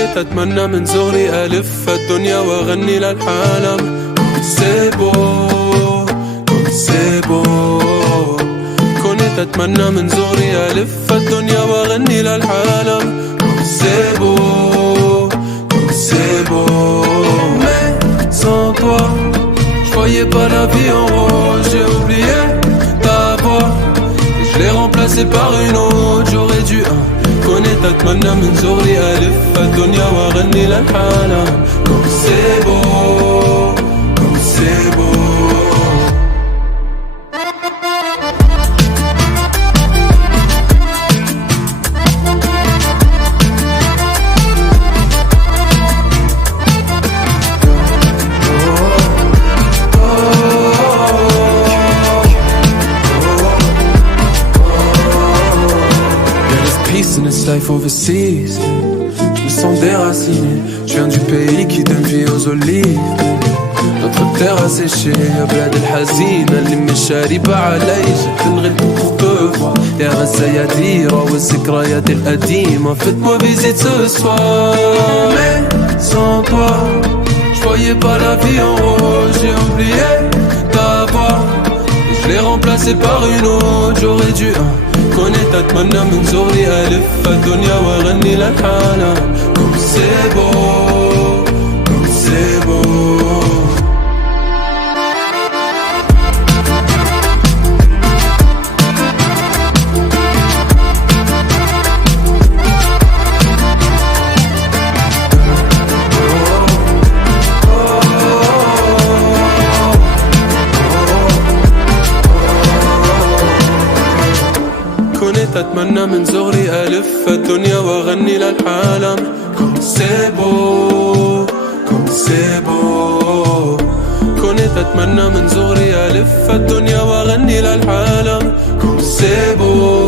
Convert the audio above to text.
كنت أتمنى من صغري ألف الدنيا وأغني للعالم. سيبو سيبو كنت أتمنى من صغري ألف الدنيا وأغني للعالم. سيبو سيبو Mais sans toi je voyais pas la vie en rose. J'ai oublié ta voix et je l'ai remplacée par une autre. J'aurais dû كنت أتمنى من صغري ألف الدنيا وأغني للعالم. Comme c'est beau, comme c'est beau. In this life overseas, je me sens déraciné. Je viens du pays qui donne vie aux olives. Notre terre a séché يا بلاد الحزينة اللي مش قريبة علي. جبت نغني pour te voir يا غزة يا ديرة والذكريات القديمة. Faites-moi visite ce soir. Mais sans toi je voyais pas la vie en rose. J'ai oublié ta voix et je l'ai remplacée par une autre. J'aurais dû كنت أتمنى من صغري ألف الدنيا وأغني للعالم. Comme c'est beau, comme c'est beau. كنت أتمنى من صغري ألف الدنيا وأغني للعالم. Comme c'est beau, comme c'est beau. كنت أتمنى من صغري ألف الدنيا وأغني للعالم. Comme c'est beau.